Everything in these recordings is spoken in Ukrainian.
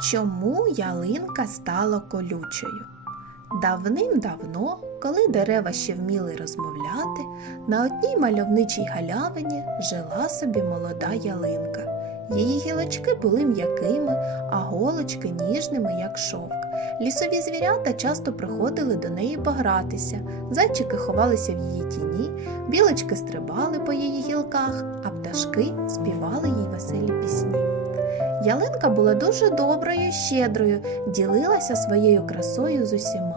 Чому ялинка стала колючою? Давним-давно, коли дерева ще вміли розмовляти, на одній мальовничій галявині жила собі молода ялинка. Її гілочки були м'якими, а голочки ніжними, як шовк. Лісові звірята часто приходили до неї погратися, зайчики ховалися в її тіні, білочки стрибали по її гілках, а пташки співали. Ялинка була дуже доброю, щедрою, ділилася своєю красою з усіма.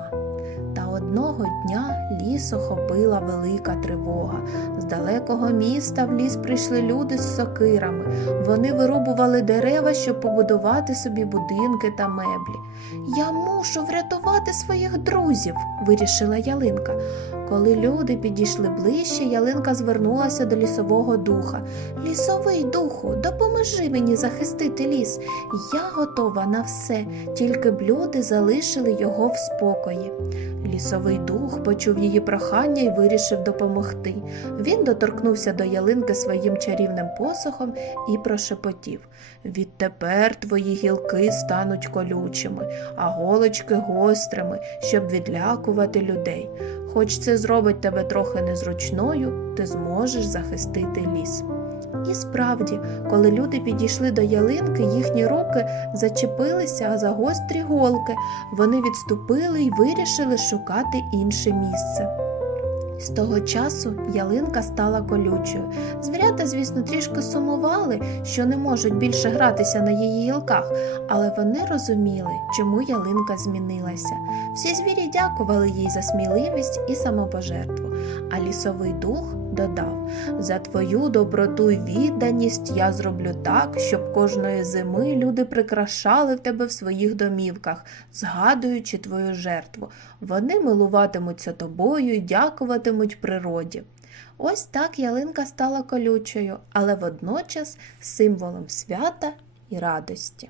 Одного дня ліс охопила велика тривога. З далекого міста в ліс прийшли люди з сокирами. Вони вирубували дерева, щоб побудувати собі будинки та меблі. Я мушу врятувати своїх друзів, вирішила ялинка. Коли люди підійшли ближче, ялинка звернулася до лісового духа. Лісовий духу, допоможи мені захистити ліс. Я готова на все, тільки б люди залишили його в спокої. Лісовий дух почув її прохання і вирішив допомогти. Він доторкнувся до ялинки своїм чарівним посохом і прошепотів Відтепер твої гілки стануть колючими, а голочки гострими, щоб відлякувати людей. Хоч це зробить тебе трохи незручною, ти зможеш захистити ліс. І справді, коли люди підійшли до ялинки, їхні руки зачепилися за гострі голки. Вони відступили і вирішили шукати інше місце. З того часу ялинка стала колючою. Звірята, звісно, трішки сумували, що не можуть більше гратися на її гілках, але вони розуміли, чому ялинка змінилася. Всі звірі дякували їй за сміливість і самопожертву, а лісовий дух додав за твою доброту й відданість я зроблю так, щоб кожної зими люди прикрашали в тебе в своїх домівках, згадуючи твою жертву. Вони милуватимуться тобою і дякуватимуть природі. Ось так ялинка стала колючою, але водночас символом свята і радості.